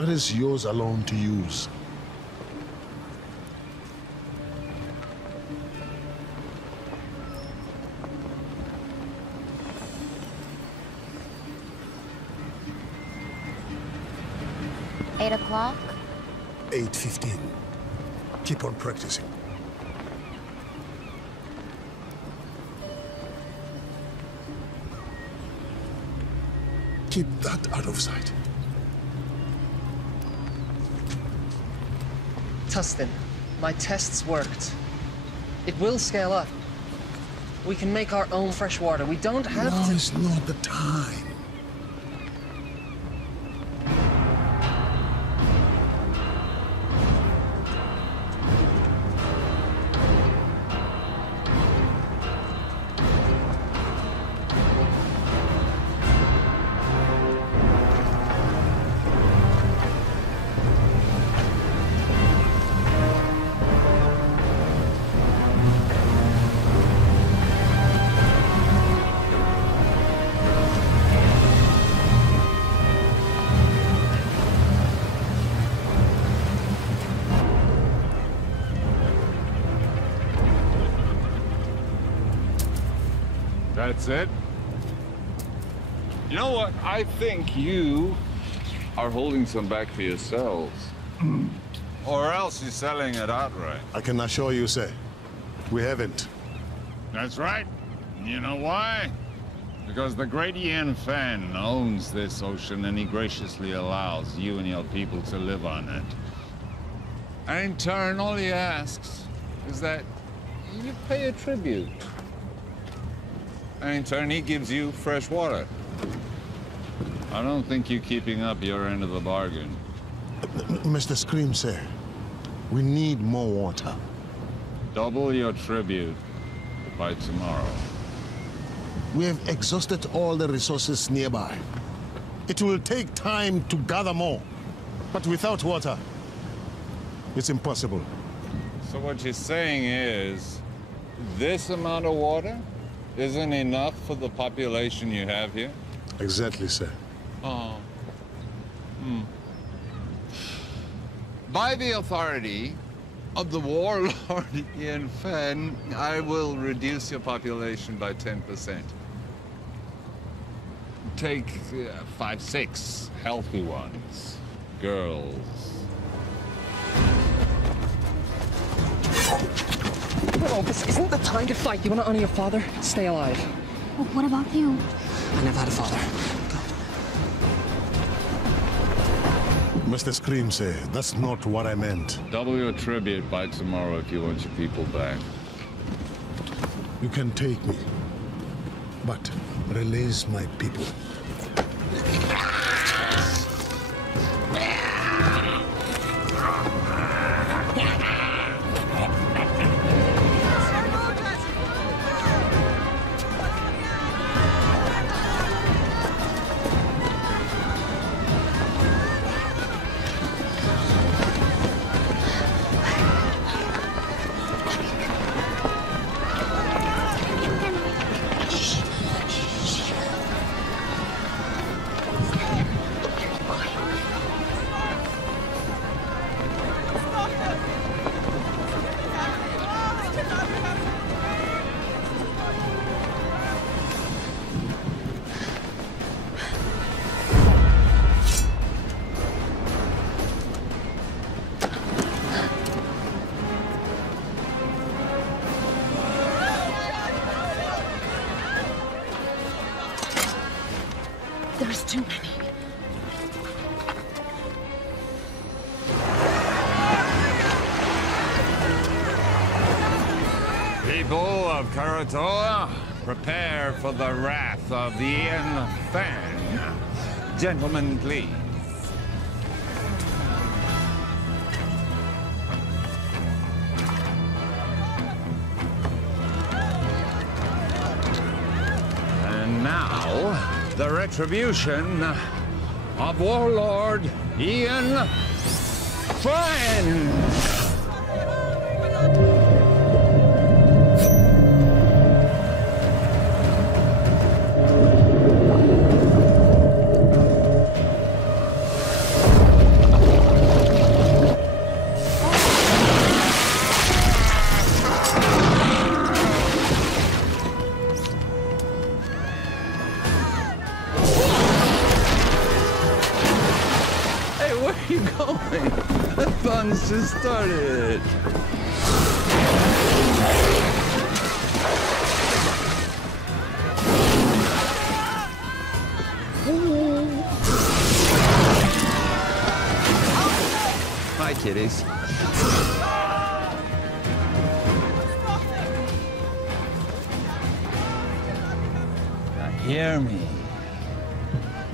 That is yours alone to use. Eight o'clock? 8:15. Keep on practicing. Keep that out of sight. Tustin, my tests worked. It will scale up. We can make our own fresh water. We don't have to... Now is not the time. That's it? You know what? I think you are holding some back for yourselves. Or else you're selling it outright. I can assure you, sir, we haven't. That's right. You know why? Because the great Yen Fan owns this ocean and he graciously allows you and your people to live on it. And in turn, all he asks is that you pay a tribute. And in turn, he gives you fresh water. I don't think you're keeping up your end of the bargain. Mr. Scream, sir, we need more water. Double your tribute by tomorrow. We have exhausted all the resources nearby. It will take time to gather more, but without water, it's impossible. So what you're saying is, this amount of water isn't enough for the population you have here? Exactly, sir. Oh. By the authority of the warlord Yen Fan, I will reduce your population by 10%. Take 5, 6 healthy ones. Girls. No, this isn't the time to fight. You want to honor your father? Stay alive. Well, what about you? I never had a father. Mr. Scream, sir, that's not what I meant. Double your tribute by tomorrow if you want your people back. You can take me, but release my people. There's too many. People of Karatoa, prepare for the wrath of the Yen Fan. Gentlemen, please. And now, the retribution of Warlord Yen Fan. you going? The fun's just started. Hi, kitties. Now hear me.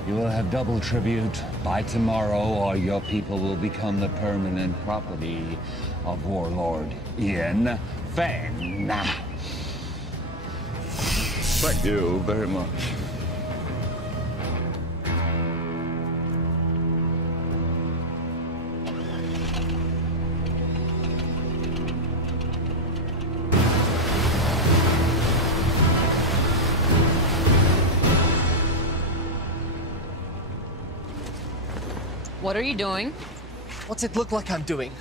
You will have double tribute by tomorrow, or your people will become the permanent property of Warlord Ian Fang. Thank you very much. What are you doing? What's it look like I'm doing?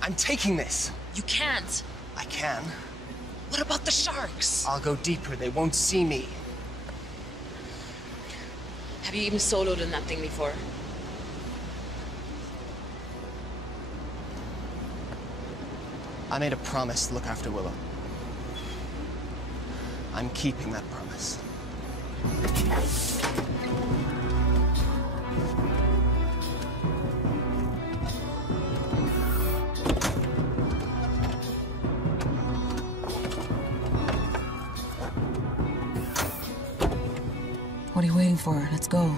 I'm taking this. You can't. I can. What about the sharks? I'll go deeper. They won't see me. Have you even soloed in that thing before? I made a promise to look after Willow. I'm keeping that promise. What are you waiting for? Let's go.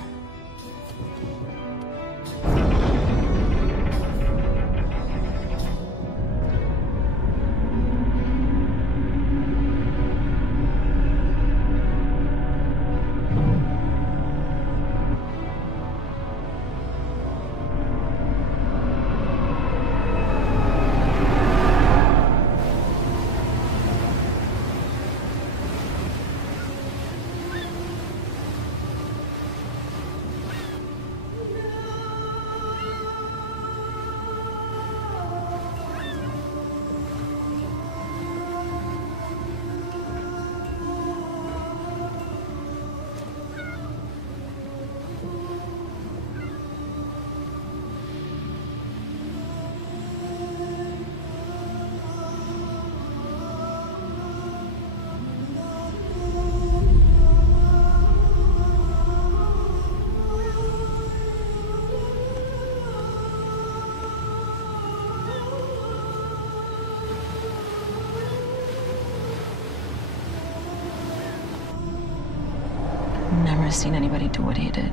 Never seen anybody do what he did.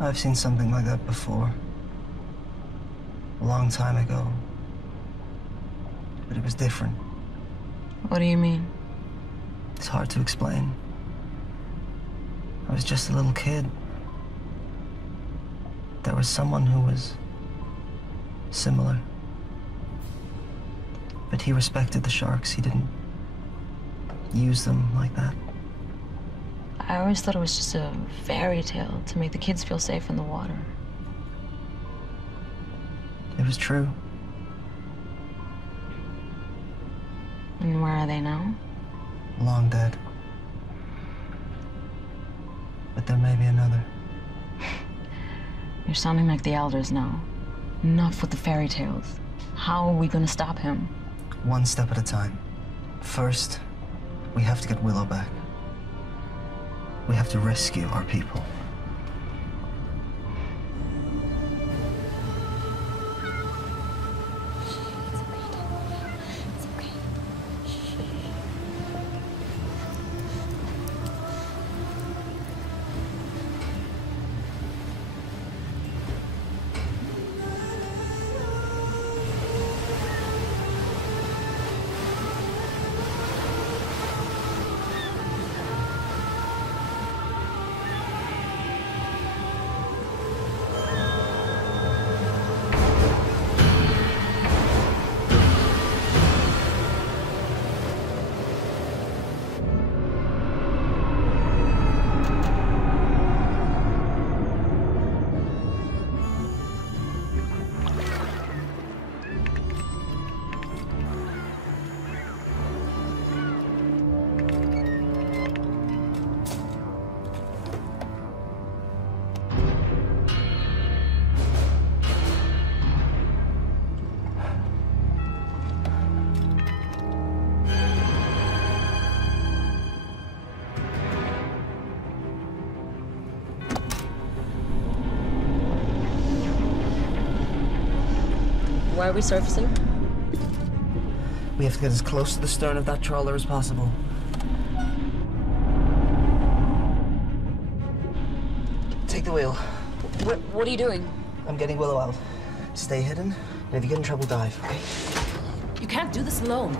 I've seen something like that before. A long time ago. But it was different. What do you mean? It's hard to explain. I was just a little kid. There was someone who was similar. But he respected the sharks. He didn't use them like that. I always thought it was just a fairy tale to make the kids feel safe in the water. It was true. And where are they now? Long dead. But there may be another. You're sounding like the elders now. Enough with the fairy tales. How are we gonna stop him? One step at a time. First, we have to get Willow back. We have to rescue our people. Why are we surfacing? We have to get as close to the stern of that trawler as possible. Take the wheel. What are you doing? I'm getting Willow out. Stay hidden, and if you get in trouble, dive, okay? You can't do this alone.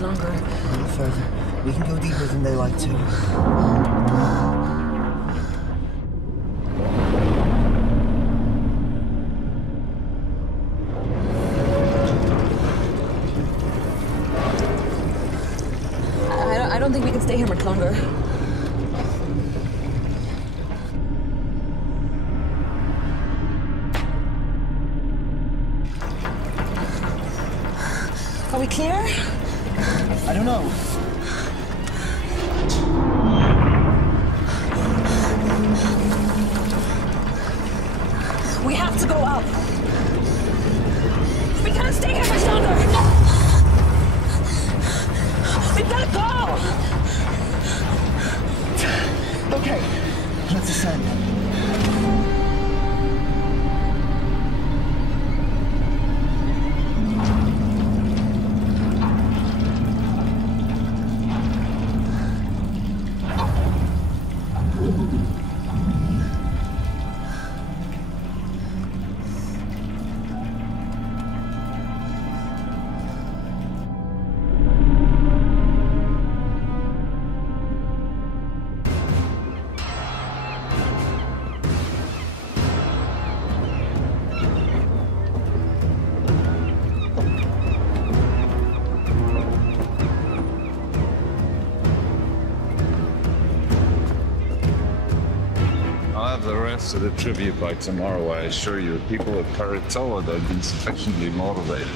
Longer. A little further. We can go deeper than they like to. I don't think we can stay here much longer. Are we clear? I don't know. We have to go up. We can't stay here much longer. We've got to go. Okay, let's ascend. rest of the tribute by tomorrow, I assure you. People at Karatoa, they've been sufficiently motivated.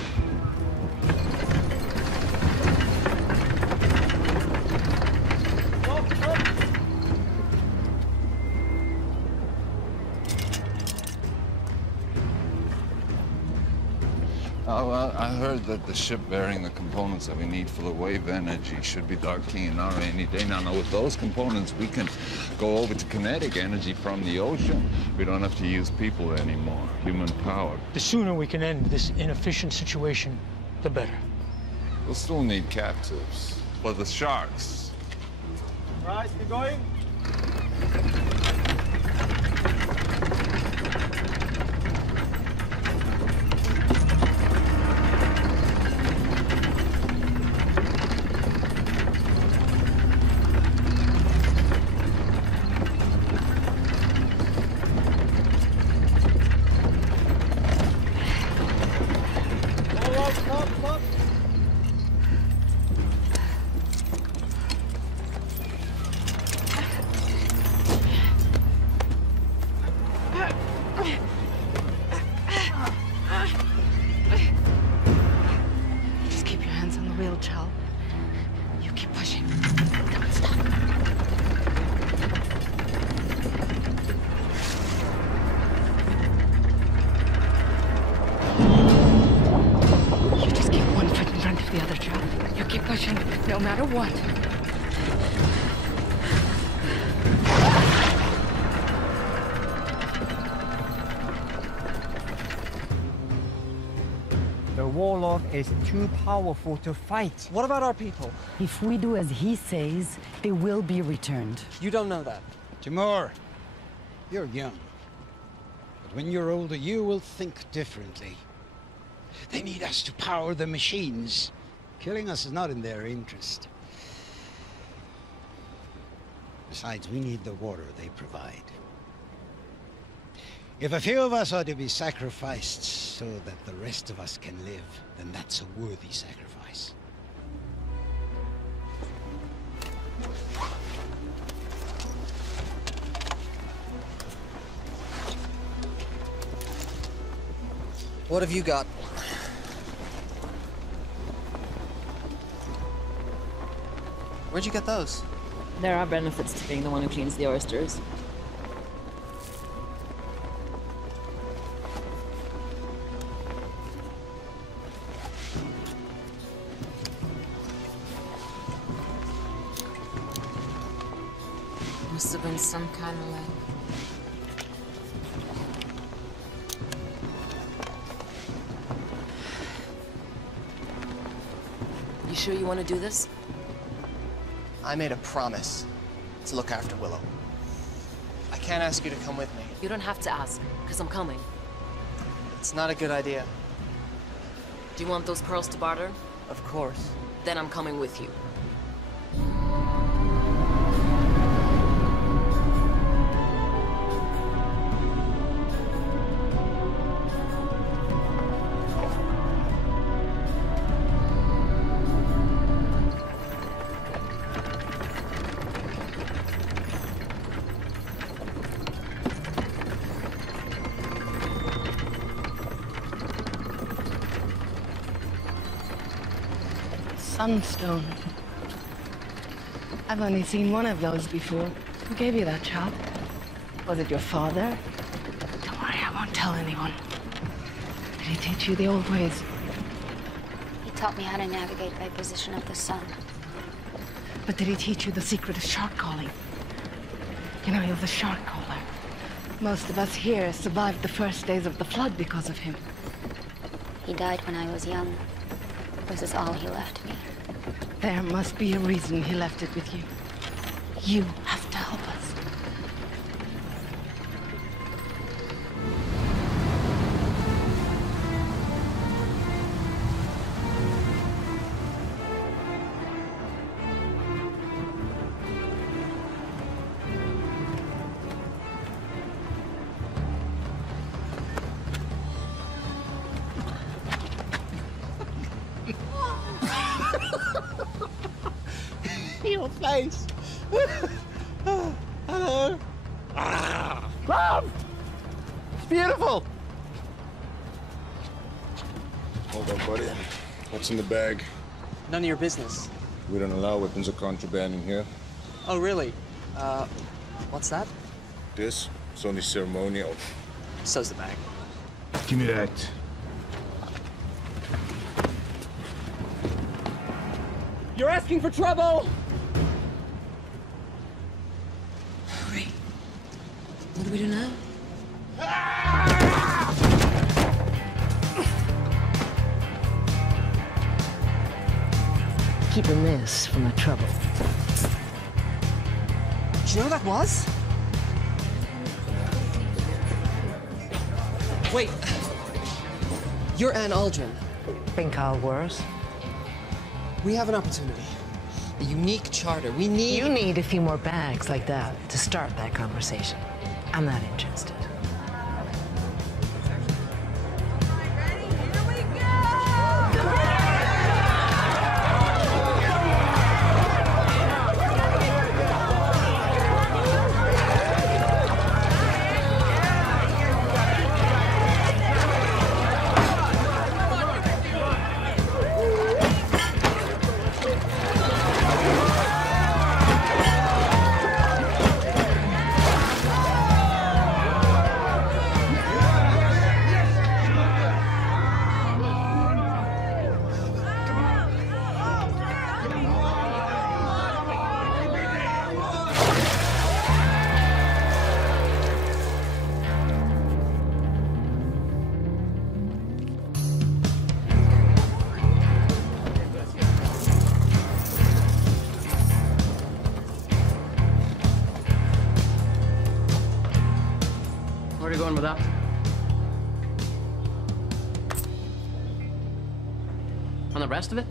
Oh, well, I heard that the ship bearing the components that we need for the wave energy should be docking in our any day. Now, with those components, we can go over to kinetic energy from the ocean. We don't have to use people anymore, human power. The sooner we can end this inefficient situation, the better. We'll still need captives, but the sharks. Right, keep going. No matter what. The warlock is too powerful to fight. What about our people? If we do as he says, they will be returned. You don't know that. Timur, you're young. But when you're older, you will think differently. They need us to power the machines. Killing us is not in their interest. Besides, we need the water they provide. If a few of us are to be sacrificed so that the rest of us can live, then that's a worthy sacrifice. What have you got? Where'd you get those? There are benefits to being the one who cleans the oysters. Must have been some kind of leg. You sure you want to do this? I made a promise to look after Willow. I can't ask you to come with me. You don't have to ask, because I'm coming. It's not a good idea. Do you want those pearls to barter? Of course. Then I'm coming with you. Sunstone. I've only seen one of those before. Who gave you that job? Was it your father? Don't worry, I won't tell anyone. Did he teach you the old ways? He taught me how to navigate by position of the sun. But did he teach you the secret of shark calling? You know, he was a shark caller. Most of us here survived the first days of the flood because of him. He died when I was young. This is all he left me. There must be a reason he left it with you. You have to help us. Your face. Hello. Mom! What's in the bag? None of your business. We don't allow weapons of contraband in here. Oh, really? What's that? This? It's only ceremonial. So's the bag. Give me that. You're asking for trouble! Hurry. What do we do now? Keeping this from the trouble. Do you know who that was? Wait. You're Anne Aldrin. Been called worse. We have an opportunity. A unique charter. We need... You need a few more bags like that to start that conversation. I'm not interested. Where are you going with that? And the rest of it?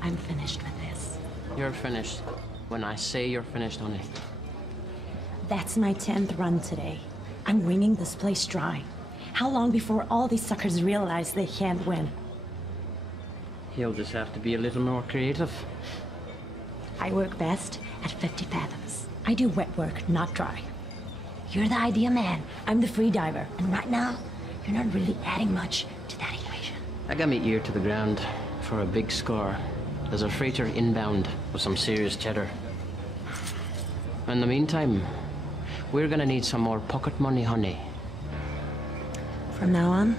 I'm finished with this. You're finished. When I say you're finished, honey. That's my 10th run today. I'm wringing this place dry. How long before all these suckers realize they can't win? You'll just have to be a little more creative. I work best at 50 fathoms. I do wet work, not dry. You're the idea man. I'm the free diver. And right now, you're not really adding much to that equation. I got me ear to the ground for a big score. There's a freighter inbound with some serious cheddar. In the meantime, we're gonna need some more pocket money, honey. From now on,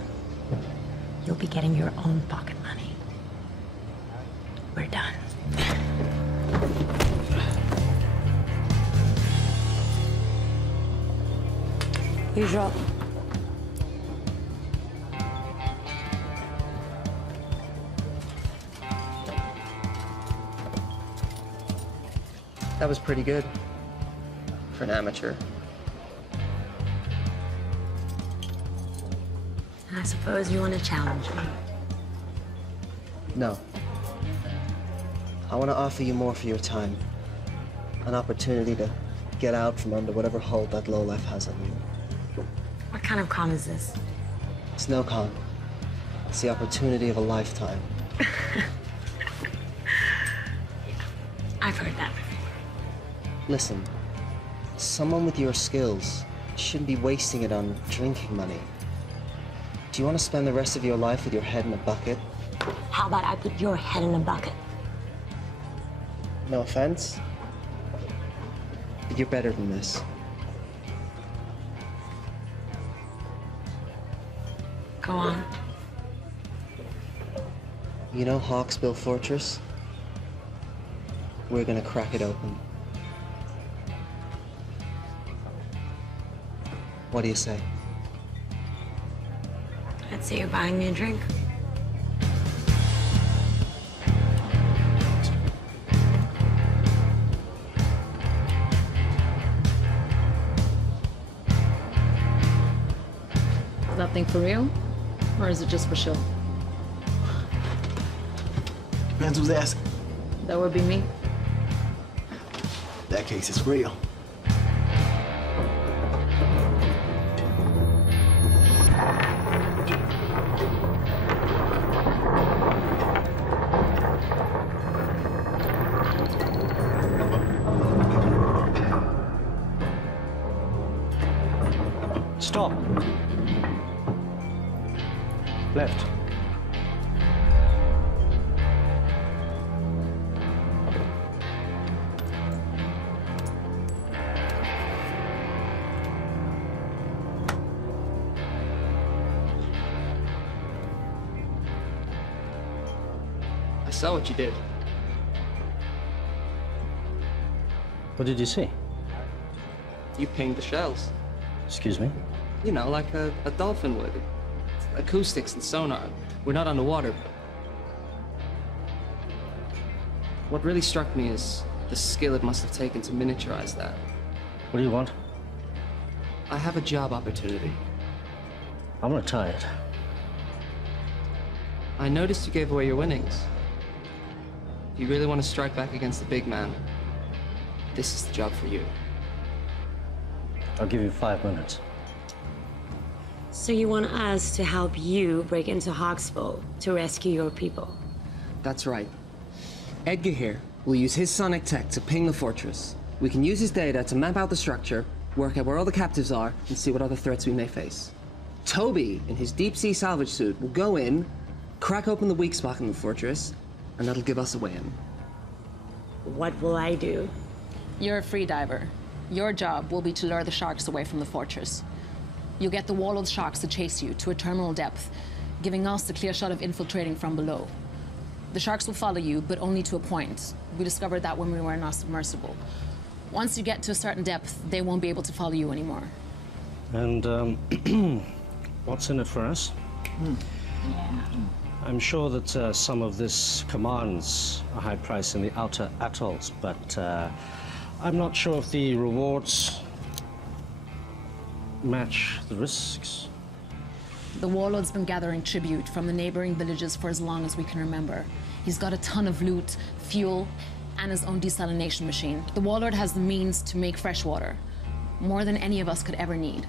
you'll be getting your own pocket money. We're done. Usual. That was pretty good for an amateur. I suppose you want to challenge me. No. I want to offer you more for your time. An opportunity to get out from under whatever hold that lowlife has on you. What kind of con is this? It's no con. It's the opportunity of a lifetime. I've heard that. Listen, someone with your skills shouldn't be wasting it on drinking money. Do you want to spend the rest of your life with your head in a bucket? How about I put your head in a bucket? No offense, but you're better than this. Go on. You know Hawksbill Fortress? We're gonna crack it open. What do you say? I'd say you're buying me a drink. Is that thing for real? Or is it just for show? Depends who's asking. That would be me. In that case, it's real. Stop. Left. saw what you did. What did you see? You pinged the shells. Excuse me? You know, like a dolphin would. Acoustics and sonar. We're not underwater. What really struck me is the skill it must have taken to miniaturize that. What do you want? I have a job opportunity. I'm retired. I noticed you gave away your winnings. If you really want to strike back against the big man, this is the job for you. I'll give you 5 minutes. So you want us to help you break into Hawksville to rescue your people? That's right. Edgar here will use his sonic tech to ping the fortress. We can use his data to map out the structure, work out where all the captives are, and see what other threats we may face. Toby, in his deep-sea salvage suit, will go in, crack open the weak spot in the fortress, and that'll give us a way in. What will I do? You're a free diver. Your job will be to lure the sharks away from the fortress. You'll get the wall of sharks to chase you to a terminal depth, giving us the clear shot of infiltrating from below. The sharks will follow you, but only to a point. We discovered that when we were in our submersible. Once you get to a certain depth, they won't be able to follow you anymore. And, what's in it for us? I'm sure that some of this commands a high price in the outer atolls, but I'm not sure if the rewards match the risks. The warlord's been gathering tribute from the neighboring villages for as long as we can remember. He's got a ton of loot, fuel, and his own desalination machine. The warlord has the means to make fresh water, more than any of us could ever need.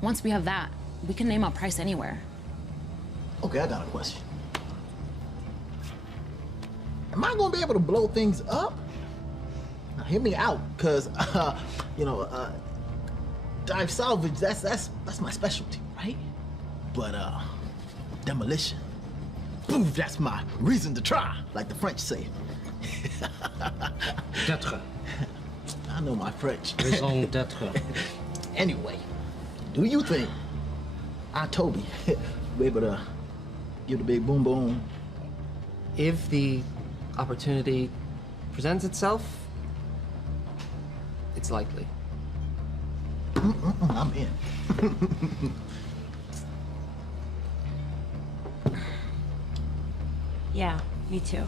Once we have that, we can name our price anywhere. Okay, I got a question. Am I gonna be able to blow things up? Now, hear me out, cause dive salvage, that's my specialty, right? But demolition, boom, that's my reason to try, like the French say. D'être. I know my French. Raison d'être. Anyway, do you think Toby will be able to give the big boom boom? If the opportunity presents itself, it's likely. I'm in. Yeah, me too.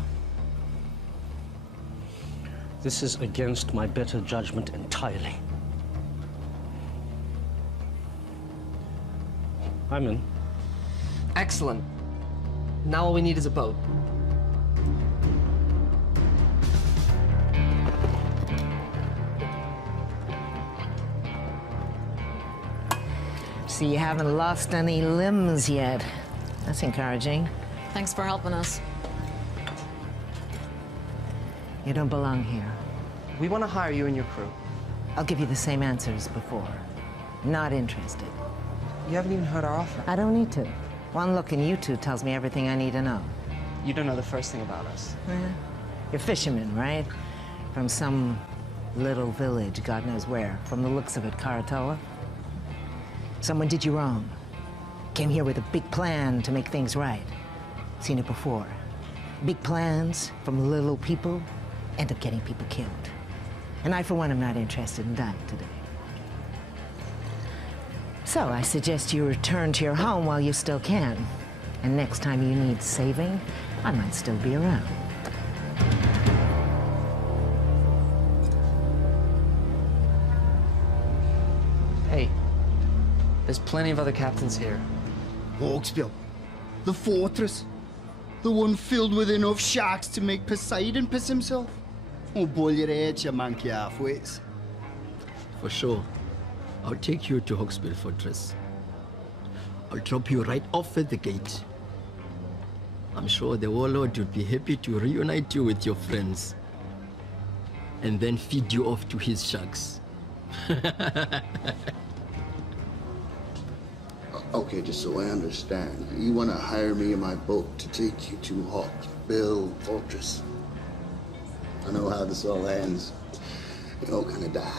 This is against my better judgment entirely. I'm in. Excellent. Now all we need is a boat. So you haven't lost any limbs yet. That's encouraging. Thanks for helping us. You don't belong here. We want to hire you and your crew. I'll give you the same answer as before. Not interested. You haven't even heard our offer. I don't need to. One look in you two tells me everything I need to know. You don't know the first thing about us. You're fishermen, right? From some little village, God knows where. From the looks of it, Karatoa. Someone did you wrong. Came here with a big plan to make things right. Seen it before. Big plans from little people end up getting people killed. And I, for one, am not interested in dying today. So I suggest you return to your home while you still can. And next time you need saving, I might still be around. Hey, there's plenty of other captains here. Hawksville, the fortress, the one filled with enough sharks to make Poseidon piss himself. Oh, boil your head, you monkey halfways. For sure. I'll take you to Hawksville Fortress. I'll drop you right off at the gate. I'm sure the warlord would be happy to reunite you with your friends. And then feed you off to his sharks. Okay, just so I understand, you want to hire me in my boat to take you to Hawksville Fortress. I know how this all ends. You all kind of die.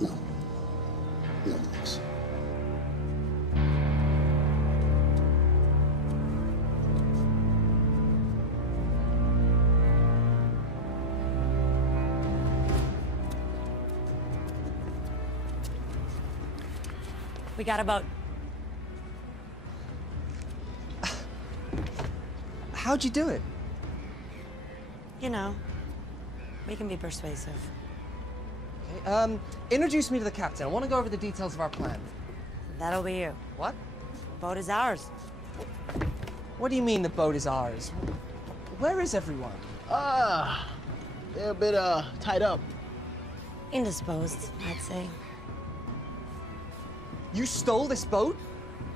No, thanks. We got a boat. How'd you do it? You know, we can be persuasive. Okay, introduce me to the captain. I want to go over the details of our plan. That'll be you. What? Boat is ours. What do you mean the boat is ours? Where is everyone? They're a bit, tied up. Indisposed, I'd say. You stole this boat?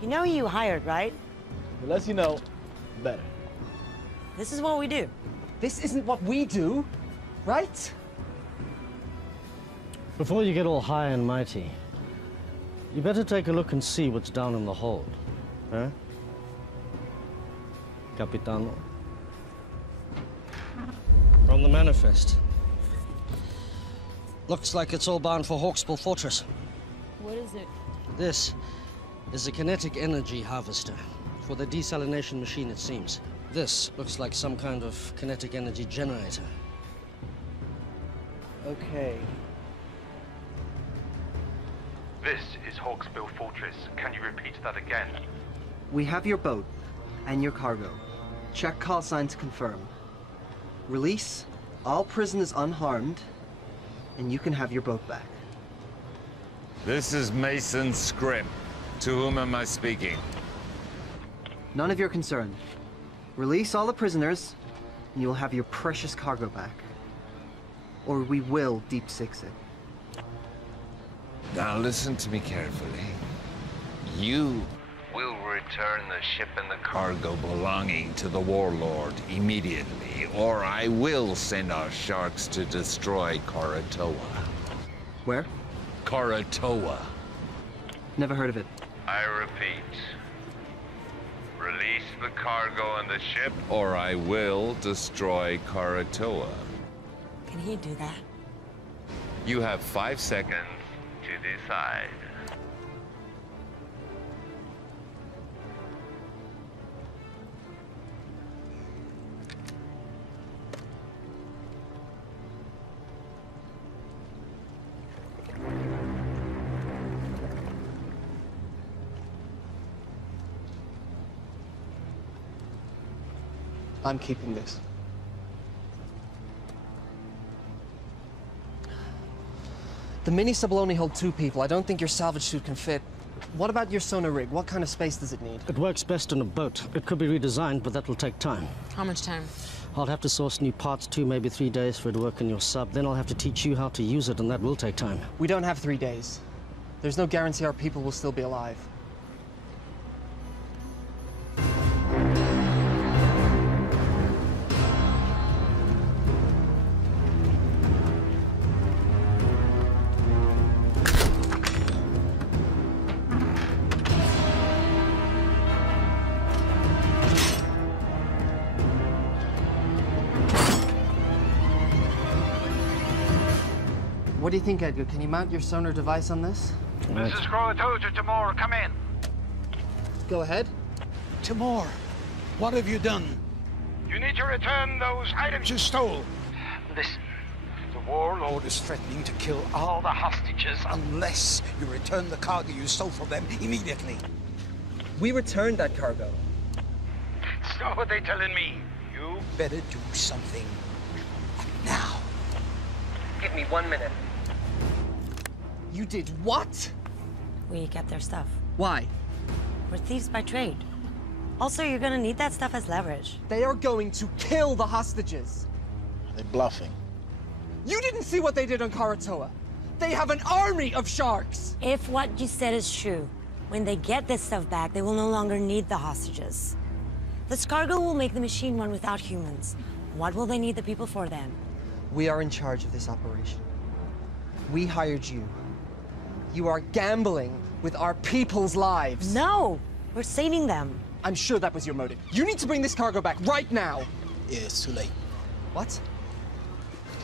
You know who you hired, right? The less you know, the better. This is what we do. This isn't what we do, right? Before you get all high and mighty, you better take a look and see what's down in the hold. Huh? Capitano. From the manifest. Looks like it's all bound for Hawksbill Fortress. What is it? This is a kinetic energy harvester. For the desalination machine, it seems. This looks like some kind of kinetic energy generator. Okay. This is Hawksbill Fortress. Can you repeat that again? We have your boat and your cargo. Check call sign to confirm. Release all prisoners unharmed, and you can have your boat back. This is Mason Scrimm. To whom am I speaking? None of your concern. Release all the prisoners, and you'll have your precious cargo back. Or we will deep six it. Now listen to me carefully. You will return the ship and the cargo belonging to the warlord immediately, or I will send our sharks to destroy Karatoa. Where? Karatoa. Never heard of it. I repeat. Release the cargo and the ship. Or I will destroy Karatoa. Can he do that? You have 5 seconds To decide. I'm keeping this. The mini sub will only hold 2 people. I don't think your salvage suit can fit. What about your sonar rig? What kind of space does it need? It works best on a boat. It could be redesigned, but that will take time. How much time? I'll have to source new parts, 2, maybe 3 days for it to work in your sub. Then I'll have to teach you how to use it, and that will take time. We don't have 3 days. There's no guarantee our people will still be alive. What do you think, Edgar? Can you mount your sonar device on this? This is Croatoa to Timor. Come in. Go ahead. Timor, what have you done? You need to return those items you stole. Listen, the warlord is threatening to kill all the hostages unless you return the cargo you stole from them immediately. We returned that cargo. It's not what they're telling me. You better do something now. Give me 1 minute. You did what? We kept their stuff. Why? We're thieves by trade. Also, you're gonna need that stuff as leverage. They are going to kill the hostages. They're bluffing. You didn't see what they did on Karatoa. They have an army of sharks. If what you said is true, when they get this stuff back, they will no longer need the hostages. This cargo will make the machine run without humans. What will they need the people for then? We are in charge of this operation. We hired you. You are gambling with our people's lives. No! We're saving them. I'm sure that was your motive. You need to bring this cargo back right now. Yeah, it's too late. What?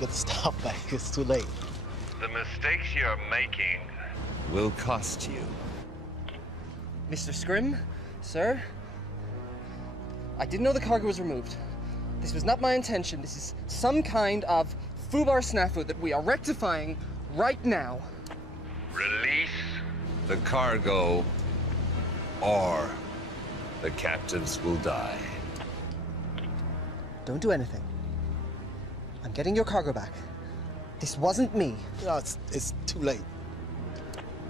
Get the stuff back. It's too late. The mistakes you're making will cost you. Mr. Scrimm, sir, I didn't know the cargo was removed. This was not my intention. This is some kind of foobar snafu that we are rectifying right now. Release the cargo, or the captives will die. Don't do anything. I'm getting your cargo back. This wasn't me. No, it's too late.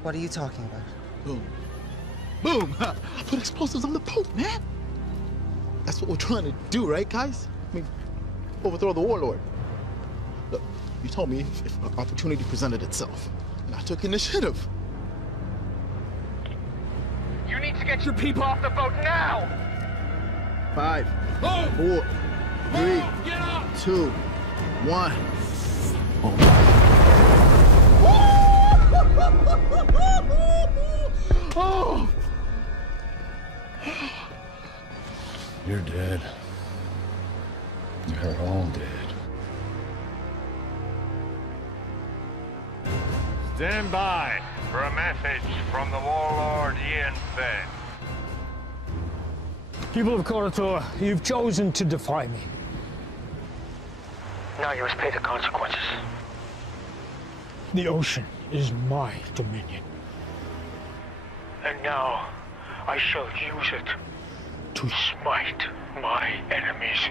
What are you talking about? Boom. Boom! I put explosives on the boat, man! That's what we're trying to do, right, guys? I mean, overthrow the warlord. Look, you told me if an opportunity presented itself, and I took initiative. You need to get your people off the boat now! 5, 4, 3, 2, 1. Oh! You're dead. You're all dead. Stand by for a message from the warlord Yen Fen. People of Karator, you've chosen to defy me. Now you must pay the consequences. The ocean is my dominion. And now, I shall use it to smite my enemies.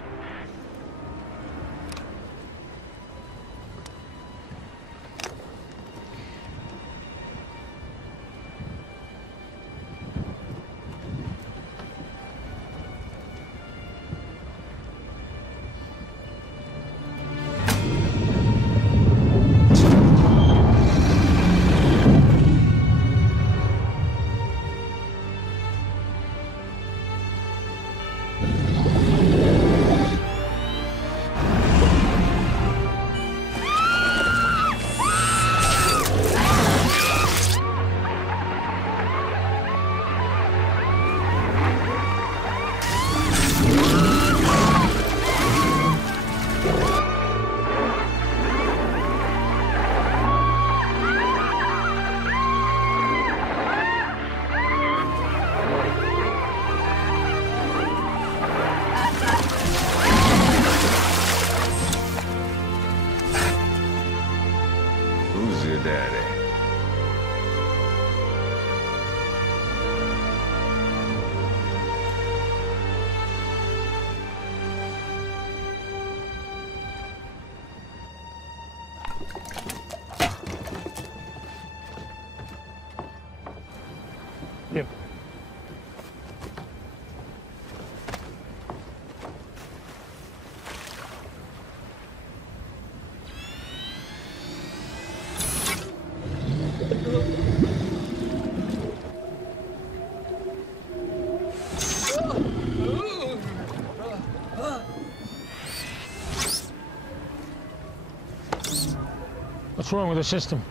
What's wrong with the system?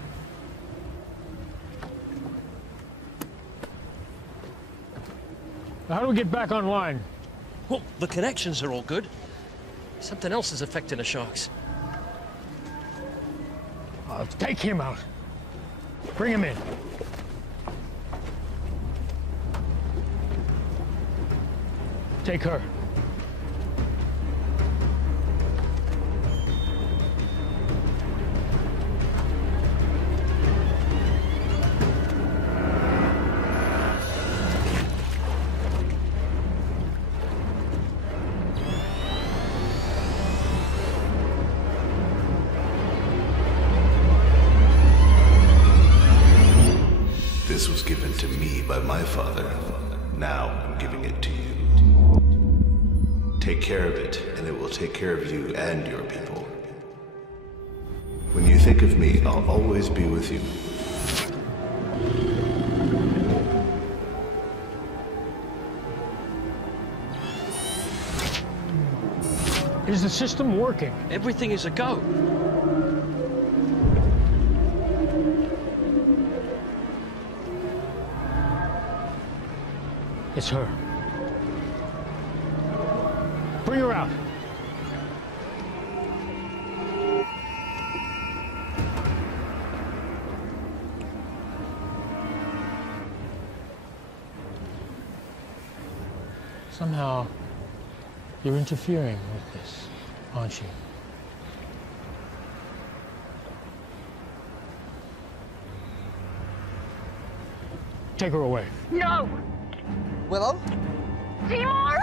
How do we get back online? Well, the connections are all good. Something else is affecting the sharks. Take him out. Bring him in. Take her. This was given to me by my father. Now I'm giving it to you. Take care of it, and it will take care of you and your people. When you think of me, I'll always be with you. Is the system working? Everything is a go. It's her. Bring her out. Somehow, you're interfering with this, aren't you? Take her away. No! Willow? Timur!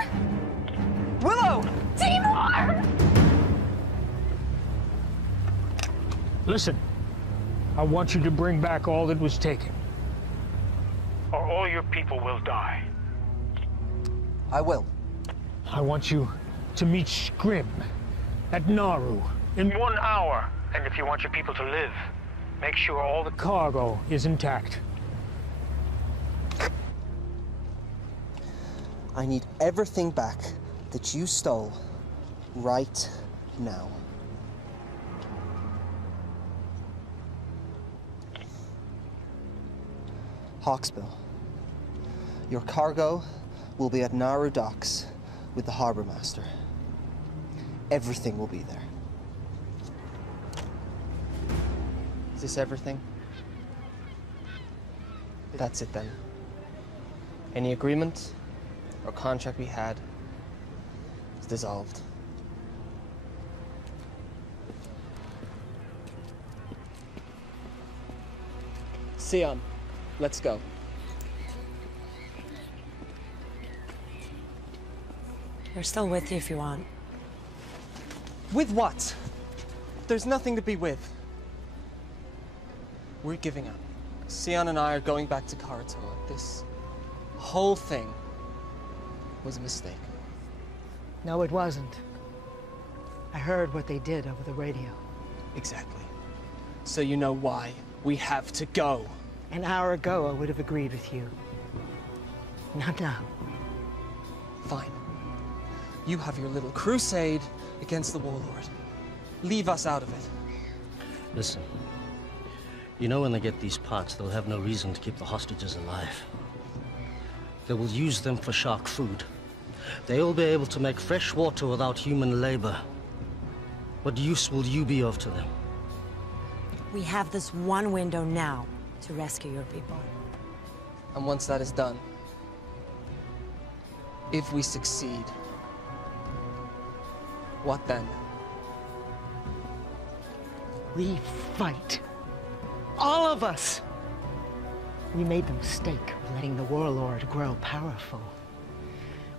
Willow! Timur! Listen, I want you to bring back all that was taken, or all your people will die. I will. I want you to meet Scrim at Nauru in 1 hour. And if you want your people to live, make sure all the cargo is intact. I need everything back that you stole right now. Hawksbill, your cargo will be at Nauru docks with the harbor master. Everything will be there. Is this everything? That's it then. Any agreement or contract we had is dissolved. Siam, let's go. We're still with you if you want. With what? There's nothing to be with. We're giving up. Sion and I are going back to Karatoa. This whole thing was a mistake. No, it wasn't. I heard what they did over the radio. Exactly. So you know why we have to go. An hour ago, I would have agreed with you. Not now. Fine. You have your little crusade against the warlord. Leave us out of it. Listen. You know when they get these parts, they'll have no reason to keep the hostages alive. They will use them for shark food. They'll be able to make fresh water without human labor. What use will you be of to them? We have this one window now to rescue your people. And once that is done, if we succeed, what then? We fight. All of us! We made the mistake of letting the warlord grow powerful.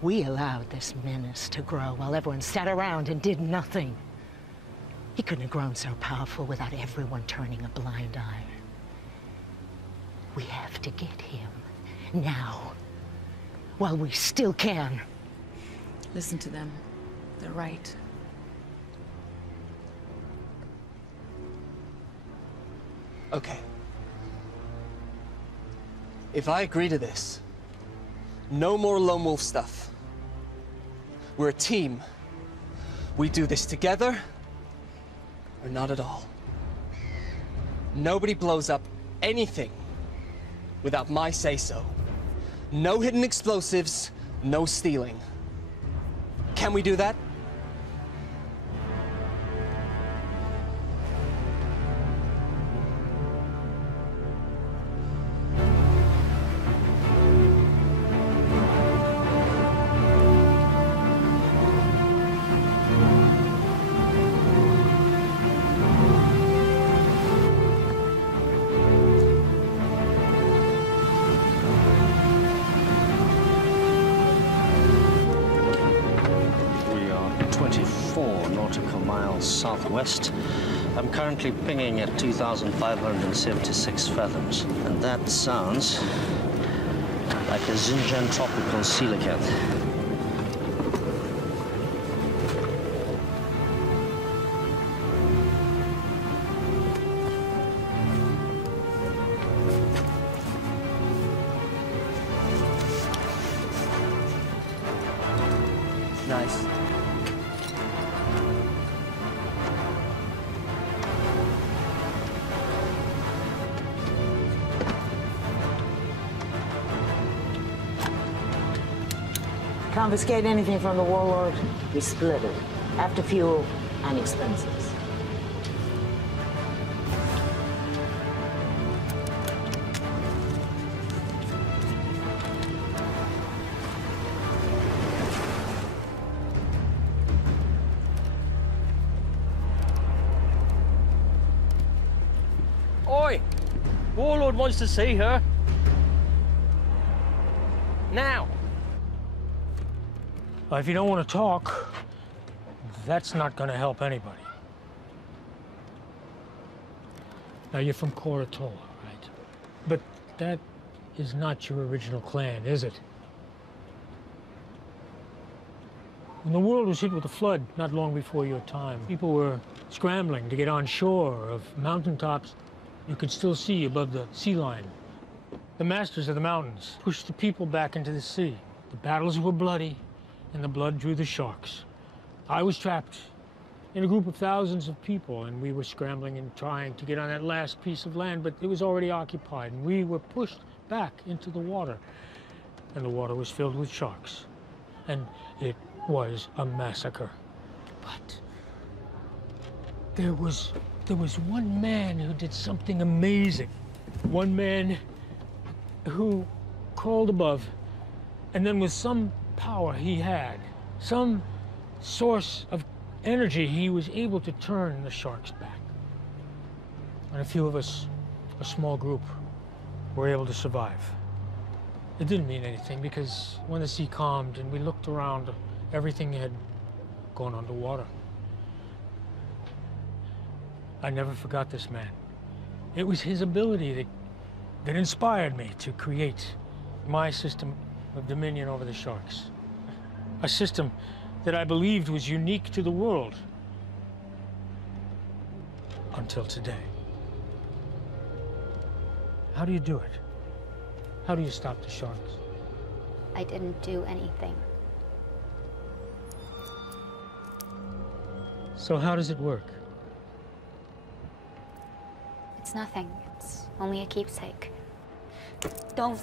We allowed this menace to grow while everyone sat around and did nothing. He couldn't have grown so powerful without everyone turning a blind eye. We have to get him now, while we still can. Listen to them. They're right. Okay. If I agree to this, no more lone wolf stuff. We're a team. We do this together, or not at all. Nobody blows up anything without my say-so. No hidden explosives, no stealing. Can we do that? Southwest. I'm currently pinging at 2,576 fathoms, and that sounds like a Xinjiang tropical coelacanth. Nice. Confiscate anything from the warlord, we split it. After fuel and expenses. Oi! Warlord wants to see her. Now! Well, if you don't want to talk, that's not going to help anybody. Now, you're from Koratola, right? But that is not your original clan, is it? When the world was hit with a flood not long before your time, people were scrambling to get on shore of mountaintops you could still see above the sea line. The masters of the mountains pushed the people back into the sea. The battles were bloody, and the blood drew the sharks. I was trapped in a group of thousands of people, and we were scrambling and trying to get on that last piece of land, but it was already occupied, and we were pushed back into the water. And the water was filled with sharks. And it was a massacre. But there was one man who did something amazing. One man who crawled above, and then with some power he had, some source of energy, he was able to turn the sharks back. And a few of us, a small group, were able to survive. It didn't mean anything because when the sea calmed and we looked around, everything had gone underwater. I never forgot this man. It was his ability that inspired me to create my system of dominion over the sharks. A system that I believed was unique to the world. Until today. How do you do it? How do you stop the sharks? I didn't do anything. So how does it work? It's nothing. It's only a keepsake. Don't.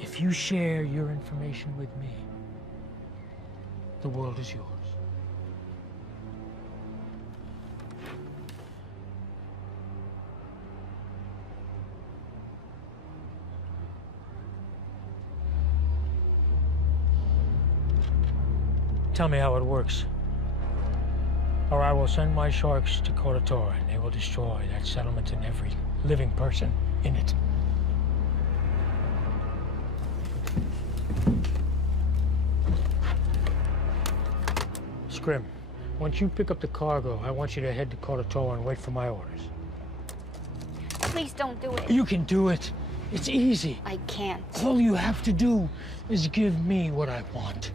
If you share your information with me, the world is yours. Tell me how it works, or I will send my sharks to Koratola and they will destroy that settlement and every living person in it. Scrim, once you pick up the cargo, I want you to head to Koratola and wait for my orders. Please don't do it. You can do it. It's easy. I can't. All you have to do is give me what I want.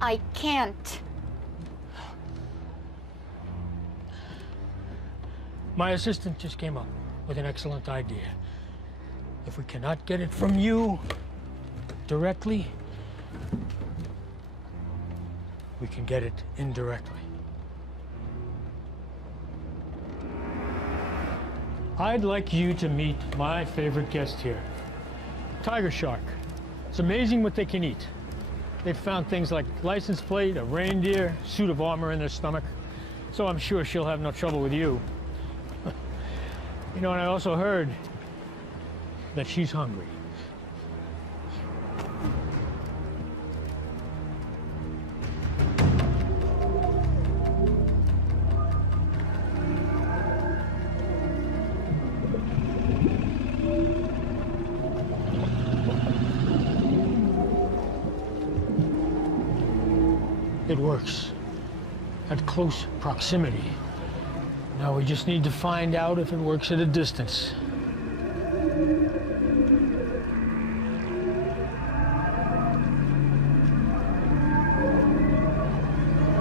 I can't. My assistant just came up with an excellent idea. If we cannot get it from you directly, we can get it indirectly. I'd like you to meet my favorite guest here, tiger shark. It's amazing what they can eat. They've found things like license plate, a reindeer, suit of armor in their stomach, so I'm sure she'll have no trouble with you. You know, and I also heard that she's hungry. It works at close proximity. Now we just need to find out if it works at a distance.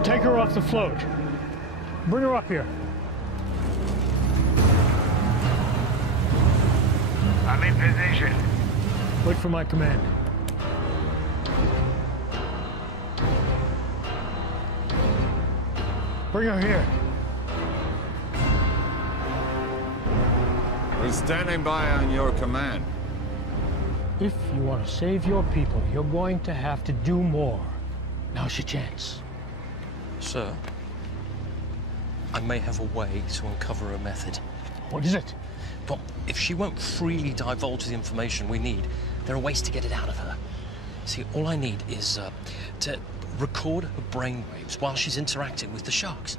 Take her off the float. Bring her up here. I'm in position. Wait for my command. Bring her here. We're standing by on your command. If you want to save your people, you're going to have to do more. Now's your chance. Sir, I may have a way to uncover a method. What is it? Well, if she won't freely divulge the information we need, there are ways to get it out of her. See, all I need is to record her brainwaves while she's interacting with the sharks.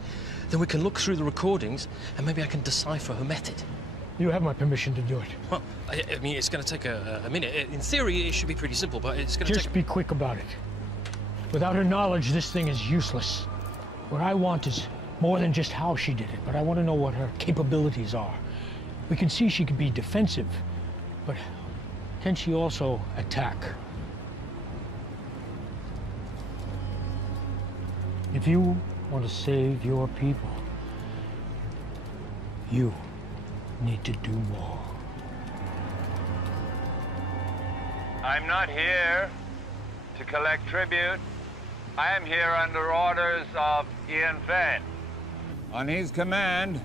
Then we can look through the recordings, and maybe I can decipher her method. You have my permission to do it. Well, I mean, it's going to take a minute. In theory, it should be pretty simple, but it's going to take... Just be quick about it. Without her knowledge, this thing is useless. What I want is more than just how she did it, but I want to know what her capabilities are. We can see she can be defensive, but can she also attack? If you want to save your people, you need to do more. I'm not here to collect tribute. I am here under orders of Ian Fenn. On his command,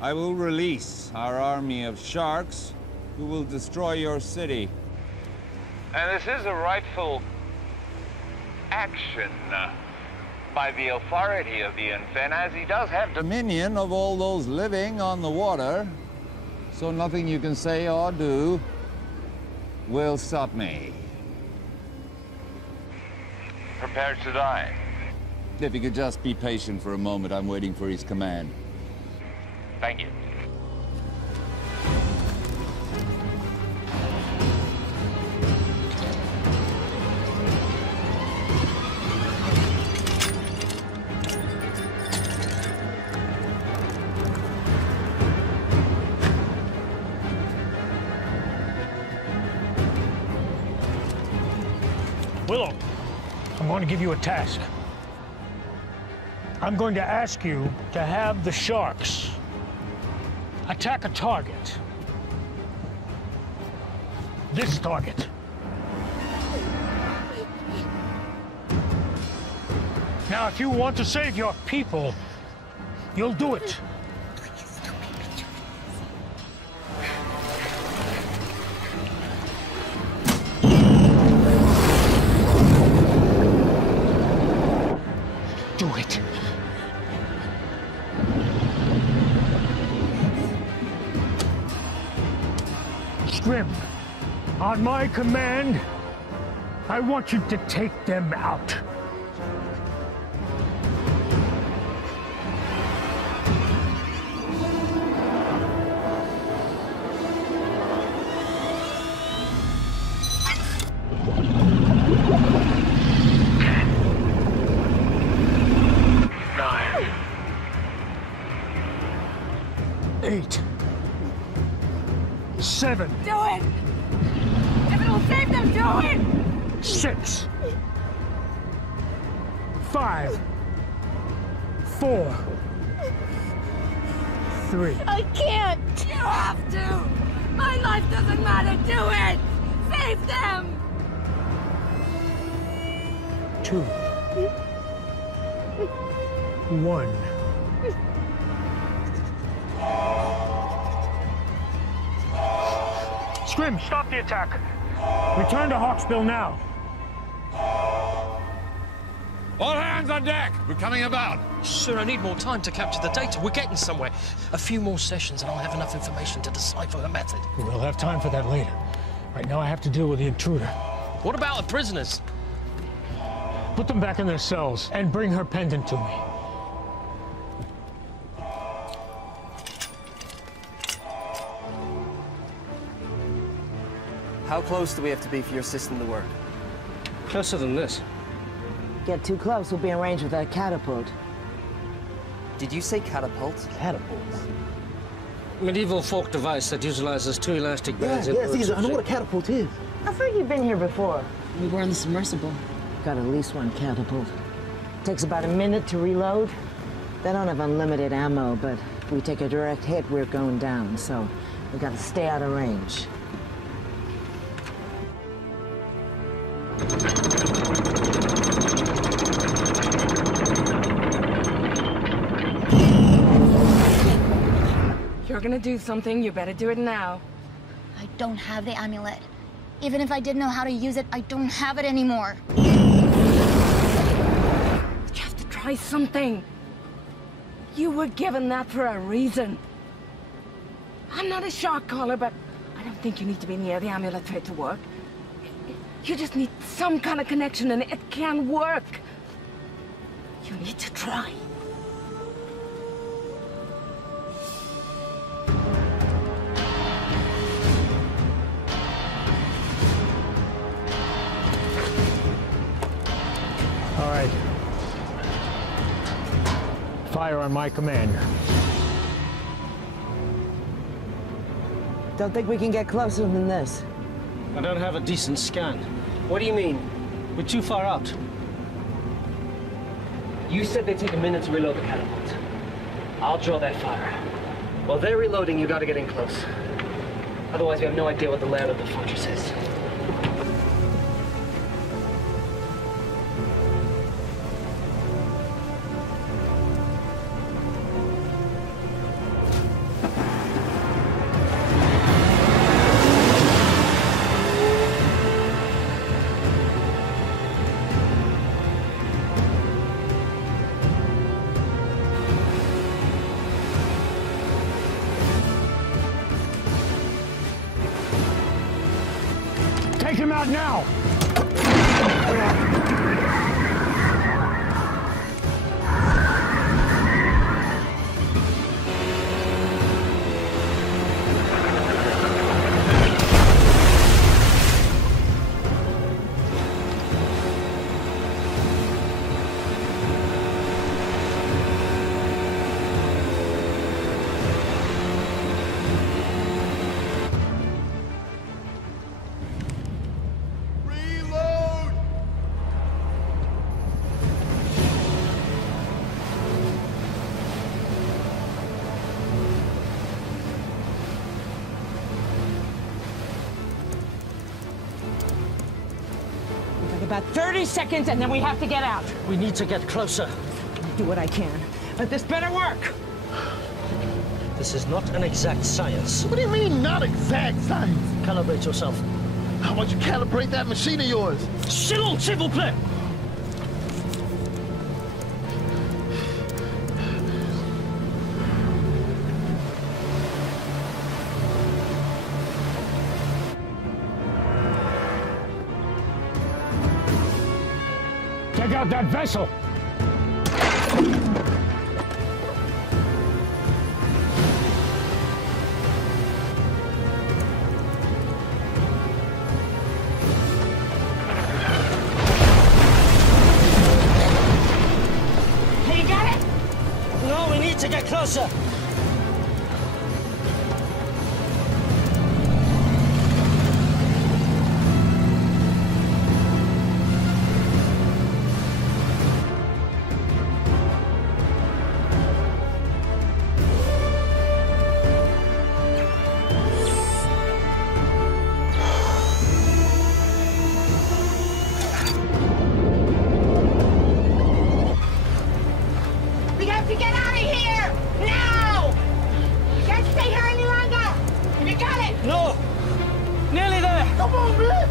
I will release our army of sharks who will destroy your city. And this is a rightful action by the authority of Ian Fenn, as he does have dominion of all those living on the water. So nothing you can say or do will stop me. Prepared to die. If you could just be patient for a moment, I'm waiting for his command. Thank you. Willow, I'm going to give you a task. I'm going to ask you to have the sharks attack a target. This target. Now, if you want to save your people, you'll do it. Do it. Scrim, on my command, I want you to take them out. Eight. 7. Do it! If it'll save them, do it! 6. 5. 4. 3. I can't! You have to! My life doesn't matter! Do it! Save them! 2. 1. Scrim, stop the attack. Return to Hawksbill now. All hands on deck! We're coming about. Sir, I need more time to capture the data. We're getting somewhere. A few more sessions and I'll have enough information to decipher her method. We'll have time for that later. Right now I have to deal with the intruder. What about the prisoners? Put them back in their cells and bring her pendant to me. How close do we have to be for your system to work? Closer than this. Get too close, we'll be in range with that catapult. Did you say catapult? Catapult? Medieval folk device that utilizes two elastic bands. Yeah, Caesar, I know what a catapult is. I thought you've been here before. We were on the submersible. Got at least one catapult. Takes about a minute to reload. They don't have unlimited ammo, but if we take a direct hit, we're going down, so we gotta stay out of range. You're gonna do something, you better do it now. I don't have the amulet. Even if I did know how to use it, I don't have it anymore. You have to try something. You were given that for a reason. I'm not a shark caller, but I don't think you need to be near the amulet for it to work. You just need some kind of connection and it can work. You need to try. fire on my command. Don't think we can get closer than this. I don't have a decent scan. What do you mean? We're too far out. You said they take a minute to reload the catapult. I'll draw that fire. While they're reloading, you gotta get in close. Otherwise, we have no idea what the layout of the fortress is. Take him out now! About 30 seconds and then we have to get out. We need to get closer. I'll do what I can, but this better work. This is not an exact science. What do you mean, not exact science? Calibrate yourself. How about you calibrate that machine of yours? Silence, s'il vous plaît! Take out that vessel! Hey, you got it? No, we need to get closer. We have to get out of here! Now! We can't stay here any longer! You got it! No! Nearly there! Come on, man!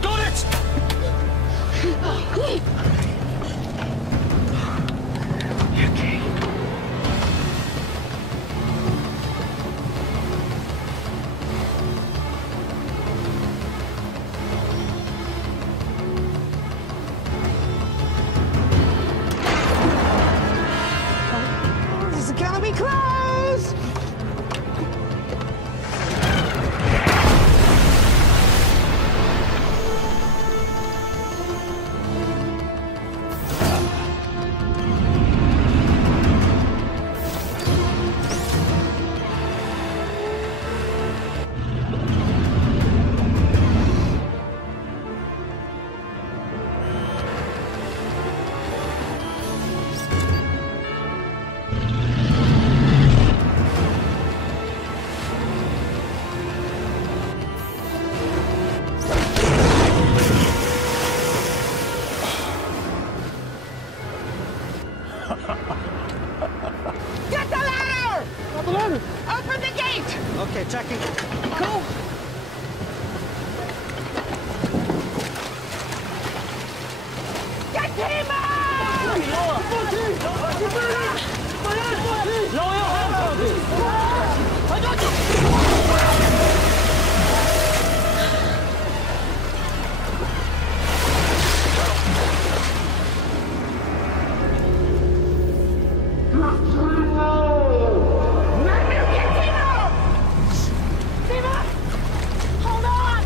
Got it! Okay. This is gonna be close! Get the ladder! Not the ladder! Open the gate! Okay, checking. Go! Get him out! Lower your hands, Bobby! I got you! Hold on!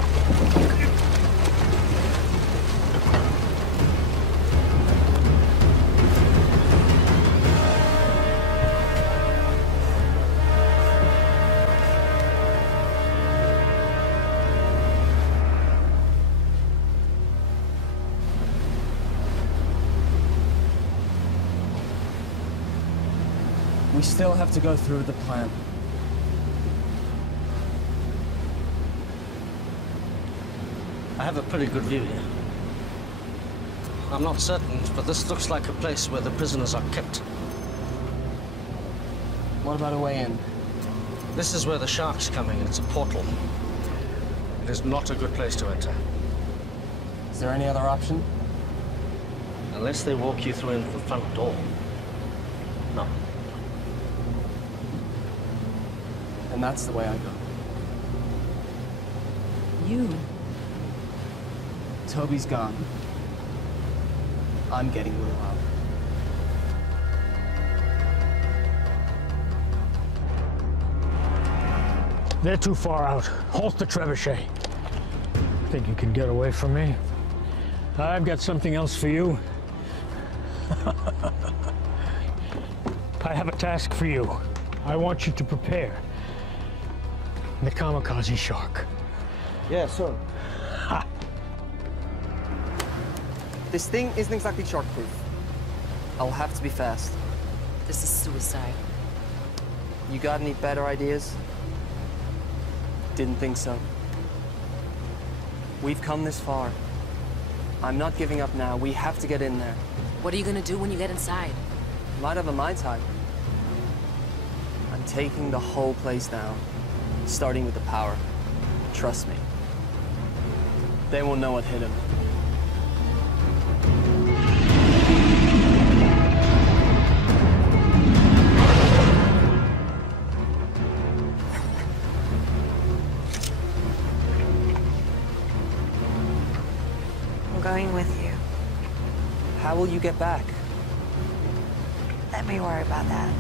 We still have to go through with the plan. I have a pretty good view here. I'm not certain, but this looks like a place where the prisoners are kept. What about a way in? This is where the shark's coming. It's a portal. It is not a good place to enter. Is there any other option? Unless they walk you through into the front door. No. And that's the way I go. You? Toby's gone. I'm getting Will out. They're too far out. Halt the trebuchet. Think you can get away from me? I've got something else for you. I have a task for you. I want you to prepare the kamikaze shark. Yeah, sure. This thing isn't exactly shark-proof. I'll have to be fast. This is suicide. You got any better ideas? Didn't think so. We've come this far. I'm not giving up now. We have to get in there. What are you gonna do when you get inside? Might have a Mai Tai. I'm taking the whole place down, starting with the power. Trust me. They won't know what hit him. I'm going with you. How will you get back? Let me worry about that.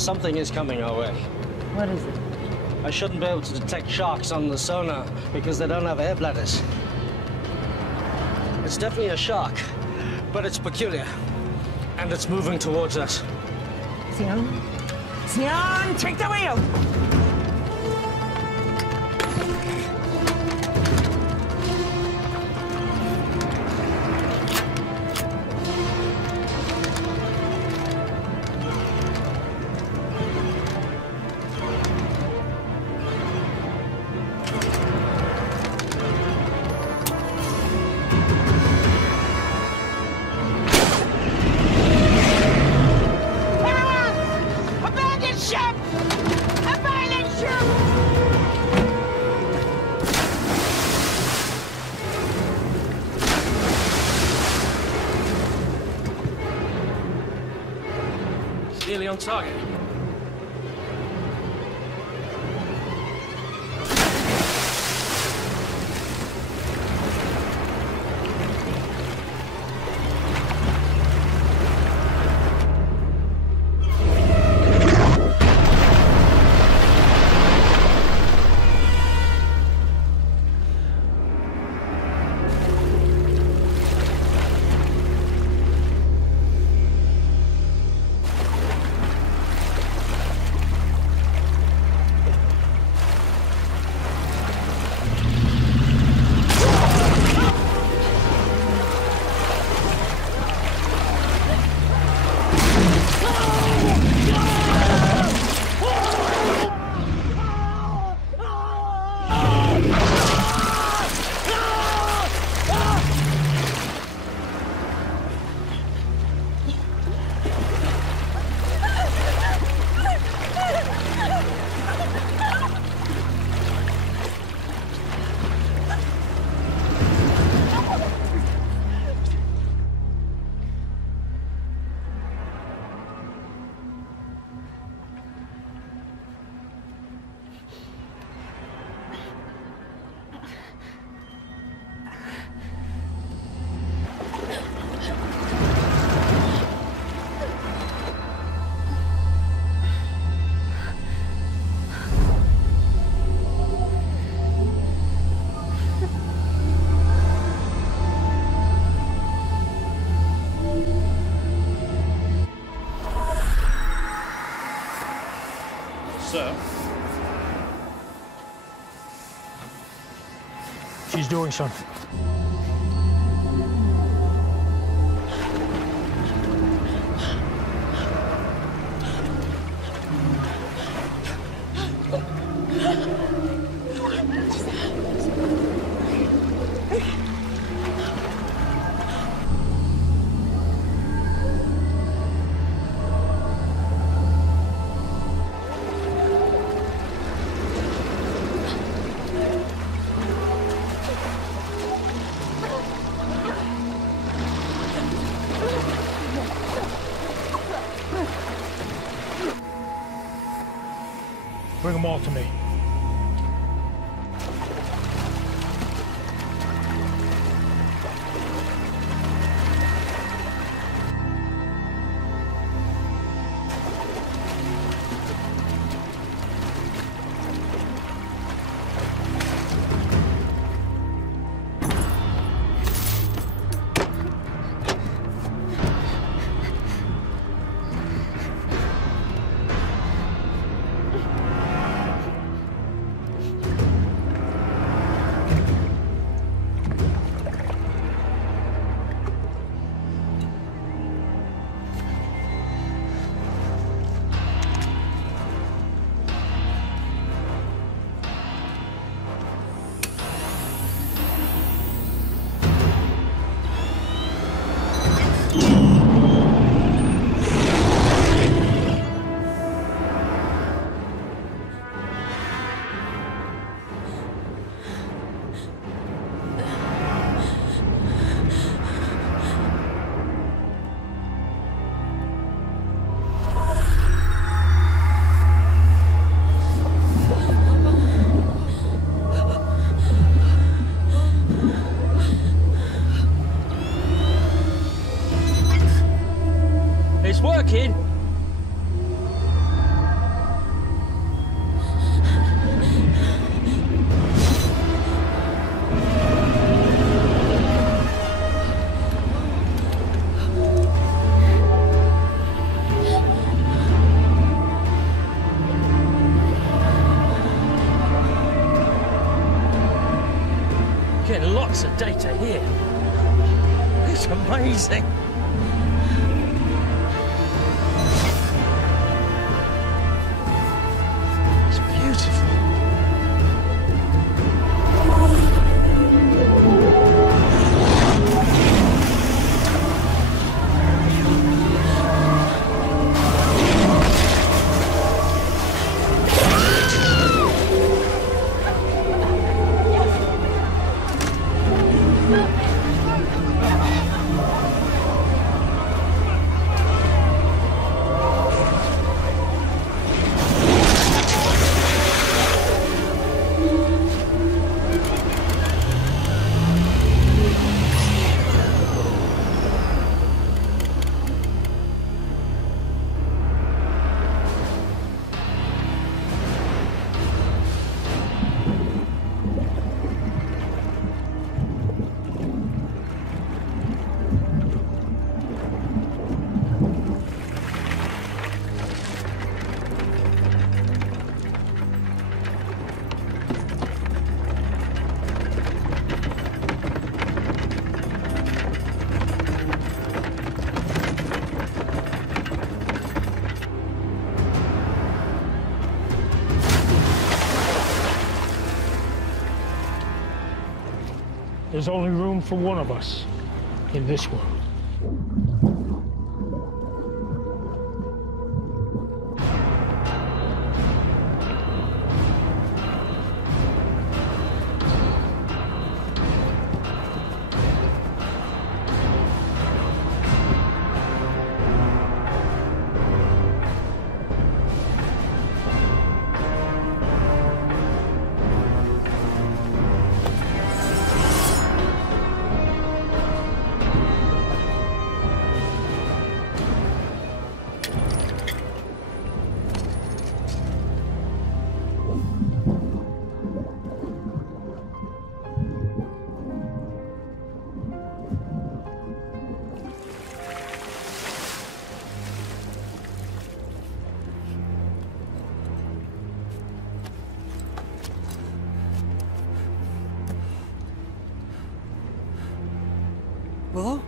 Something is coming our way. What is it? I shouldn't be able to detect sharks on the sonar because they don't have air bladders. It's definitely a shark, but it's peculiar. And it's moving towards us. Sion? Sion, take the wheel! Nearly on target. Sir? She's doing something. Bring them all to me. getting lots of data here. It's amazing. It's beautiful. There's only room for one of us in this world. Willow?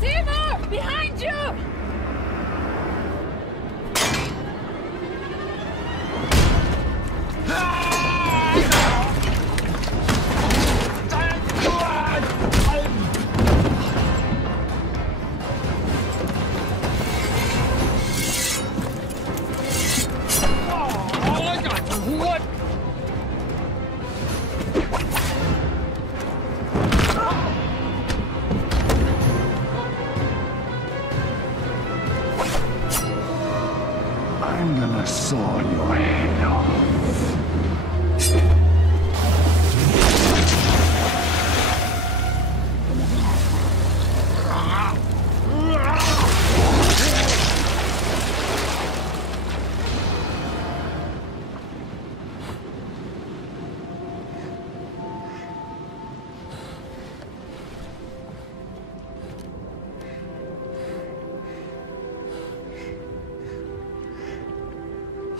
Timur! Behind you! What? I'm gonna saw your head off.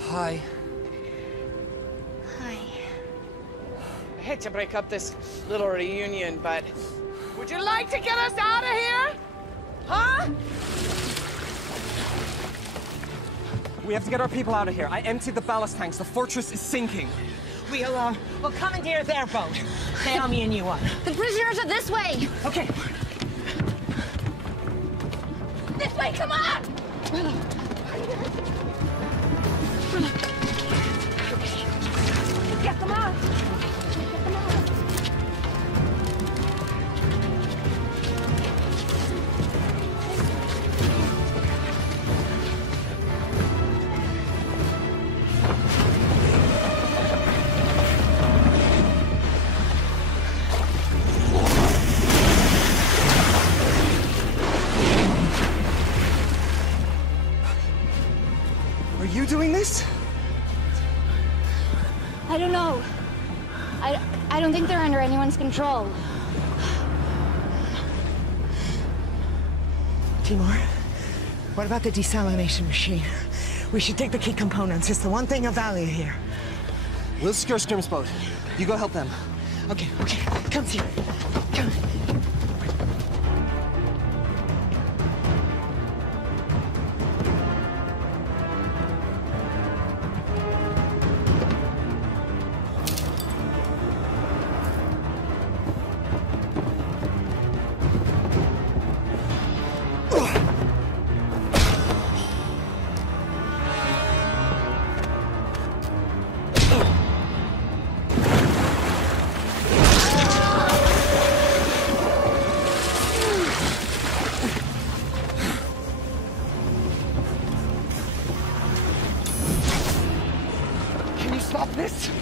Hi. Hi. I hate to break up this little reunion, but would you like to get us out of here? Huh? We have to get our people out of here. I emptied the ballast tanks. The fortress is sinking. We'll commandeer their boat. Naomi and you up. The prisoners are this way! Okay. This way, come on! Get them out! Get them out! Are you doing this? I don't know. I don't think they're under anyone's control. Timur, what about the desalination machine? We should take the key components. It's the one thing of value here. We'll secure Sturm's boat. You go help them. Okay, come here. Come.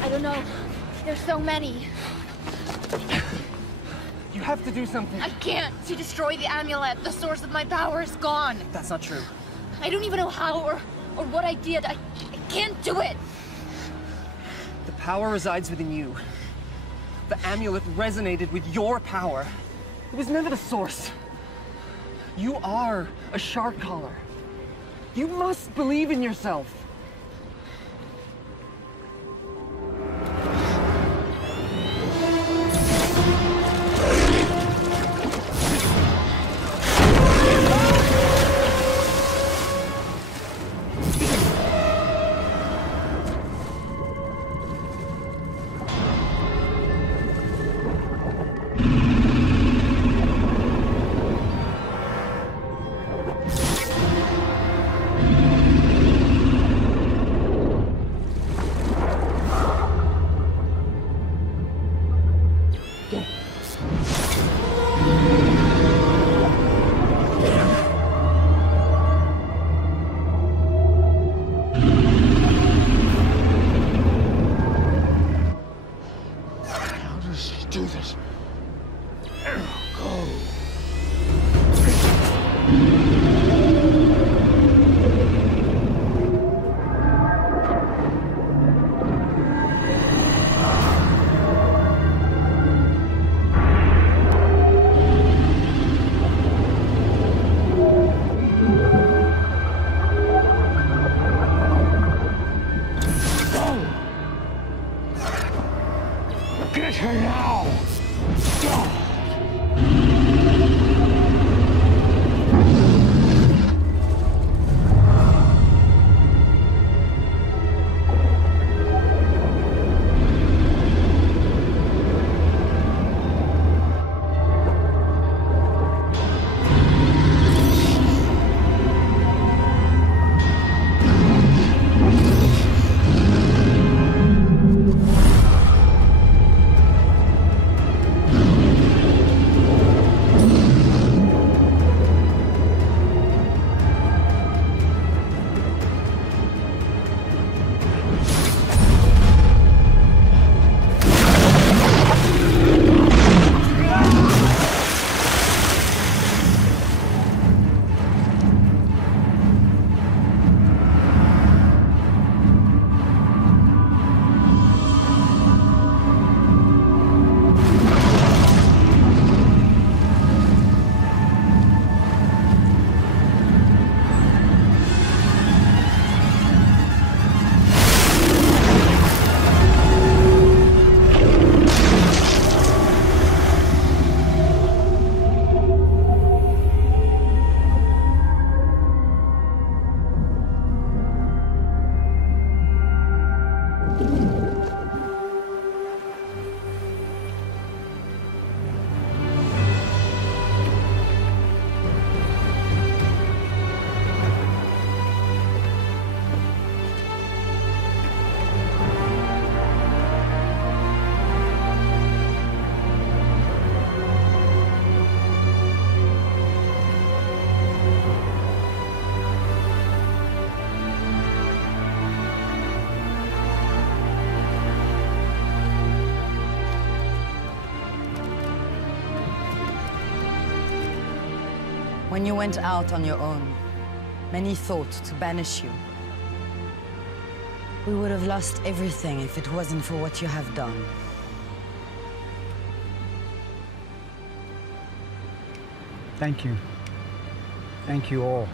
I don't know. There's so many. You have to do something. I can't. She destroyed the amulet. The source of my power is gone. That's not true. I don't even know how or what I did. I can't do it. The power resides within you. The amulet resonated with your power. It was never the source. You are a shark collar. You must believe in yourself. When you went out on your own, many thought to banish you. We would have lost everything if it wasn't for what you have done. Thank you. Thank you all.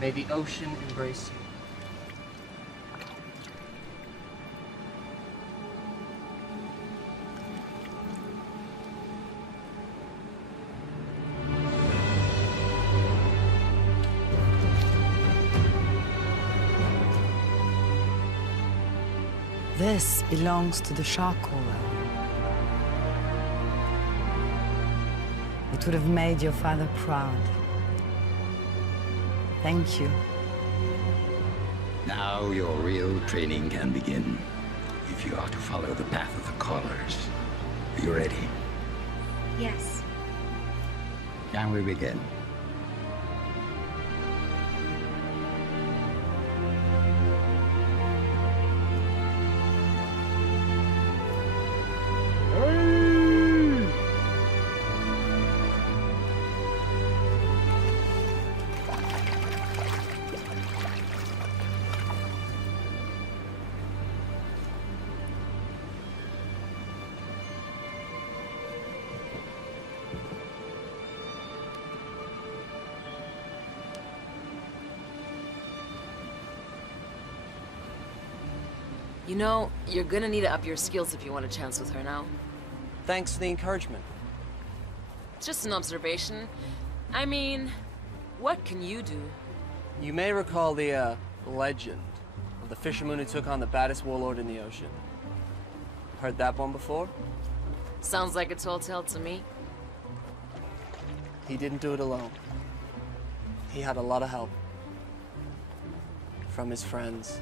May the ocean embrace you. This belongs to the shark caller. It would have made your father proud. Thank you. Now your real training can begin. If you are to follow the path of the callers. Are you ready? Yes. Can we begin? You know, you're gonna need to up your skills if you want a chance with her now. Thanks for the encouragement. It's just an observation. I mean, what can you do? You may recall the, legend of the fisherman who took on the baddest warlord in the ocean. Heard that one before? Sounds like a tall tale to me. He didn't do it alone. He had a lot of help. From his friends.